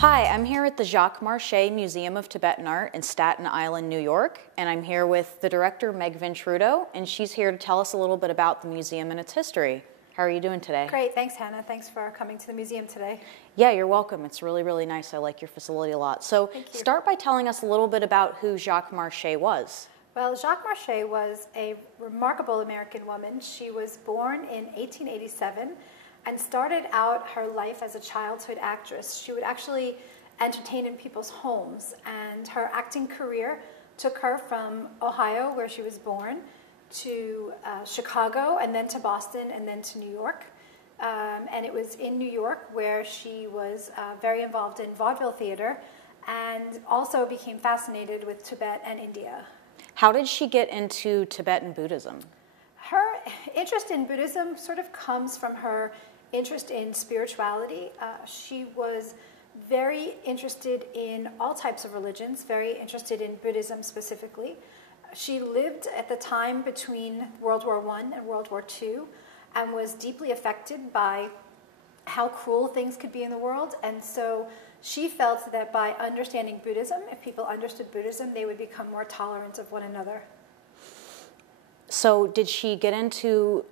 Hi, I'm here at the Jacques Marchais Museum of Tibetan Art in Staten Island, New York, and I'm here with the director, Meg Ventrudo, and she's here to tell us a little bit about the museum and its history. How are you doing today? Great, thanks Hannah. Thanks for coming to the museum today. Yeah, you're welcome. It's really, really nice. I like your facility a lot. So start by telling us a little bit about who Jacques Marchais was. Well, Jacques Marchais was a remarkable American woman. She was born in 1887 and started out her life as a childhood actress. She would actually entertain in people's homes, and her acting career took her from Ohio, where she was born, to Chicago, and then to Boston, and then to New York. And it was in New York where she was very involved in vaudeville theater and also became fascinated with Tibet and India. How did she get into Tibetan Buddhism? Her interest in Buddhism sort of comes from her interest in spirituality. She was very interested in all types of religions, very interested in Buddhism specifically. She lived at the time between World War I and World War II and was deeply affected by how cruel things could be in the world. And so she felt that by understanding Buddhism, if people understood Buddhism, they would become more tolerant of one another. So did she get into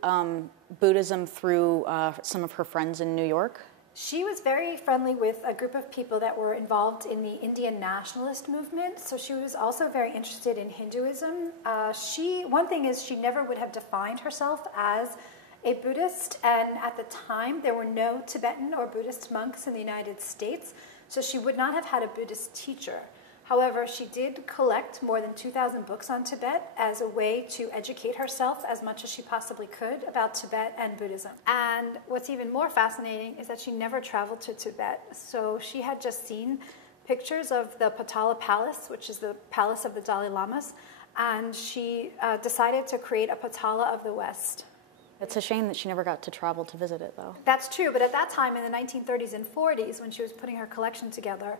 Buddhism through some of her friends in New York? She was very friendly with a group of people that were involved in the Indian nationalist movement, so she was also very interested in Hinduism. One thing is, she never would have defined herself as a Buddhist, and at the time there were no Tibetan or Buddhist monks in the United States, so she would not have had a Buddhist teacher. However, she did collect more than 2,000 books on Tibet as a way to educate herself as much as she possibly could about Tibet and Buddhism. And what's even more fascinating is that she never traveled to Tibet. So she had just seen pictures of the Potala Palace, which is the palace of the Dalai Lamas, and she decided to create a Potala of the West. It's a shame that she never got to travel to visit it, though. That's true, but at that time in the 1930s and 40s, when she was putting her collection together,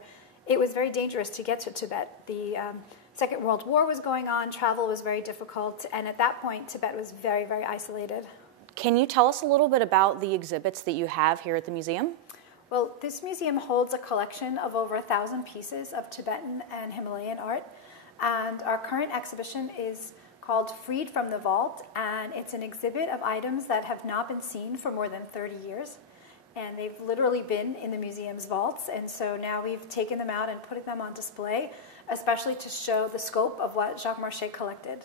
it was very dangerous to get to Tibet. The Second World War was going on, travel was very difficult, and at that point, Tibet was very, very isolated. Can you tell us a little bit about the exhibits that you have here at the museum? Well, this museum holds a collection of over 1,000 pieces of Tibetan and Himalayan art, and our current exhibition is called Freed from the Vault, and it's an exhibit of items that have not been seen for more than 30 years. And they've literally been in the museum's vaults, and so now we've taken them out and put them on display, especially to show the scope of what Jacques Marchais collected.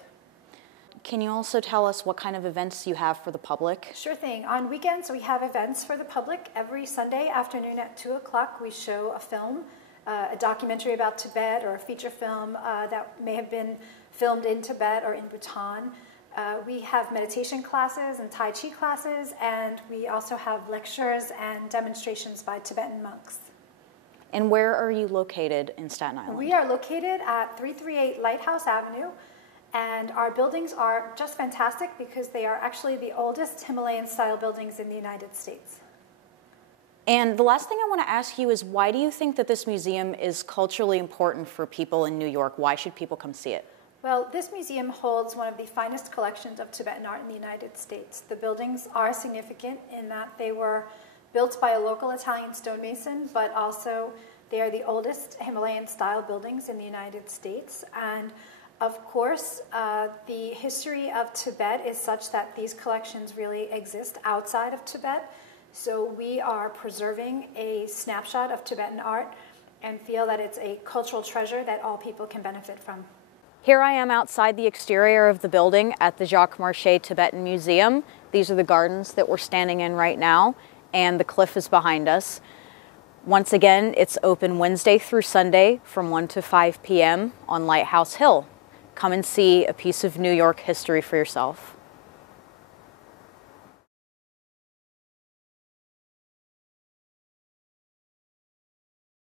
Can you also tell us what kind of events you have for the public? Sure thing. On weekends, we have events for the public. Every Sunday afternoon at 2 o'clock, we show a film, a documentary about Tibet, or a feature film that may have been filmed in Tibet or in Bhutan. We have meditation classes and Tai Chi classes, and we also have lectures and demonstrations by Tibetan monks. And where are you located in Staten Island? We are located at 338 Lighthouse Avenue, and our buildings are just fantastic because they are actually the oldest Himalayan-style buildings in the United States. And the last thing I want to ask you is, why do you think that this museum is culturally important for people in New York? Why should people come see it? Well, this museum holds one of the finest collections of Tibetan art in the United States. The buildings are significant in that they were built by a local Italian stonemason, but also they are the oldest Himalayan-style buildings in the United States. And of course, the history of Tibet is such that these collections really exist outside of Tibet. So we are preserving a snapshot of Tibetan art and feel that it's a cultural treasure that all people can benefit from. Here I am outside the exterior of the building at the Jacques Marchais Tibetan Museum. These are the gardens that we're standing in right now, and the cliff is behind us. Once again, it's open Wednesday through Sunday from 1 to 5 p.m. on Lighthouse Hill. Come and see a piece of New York history for yourself.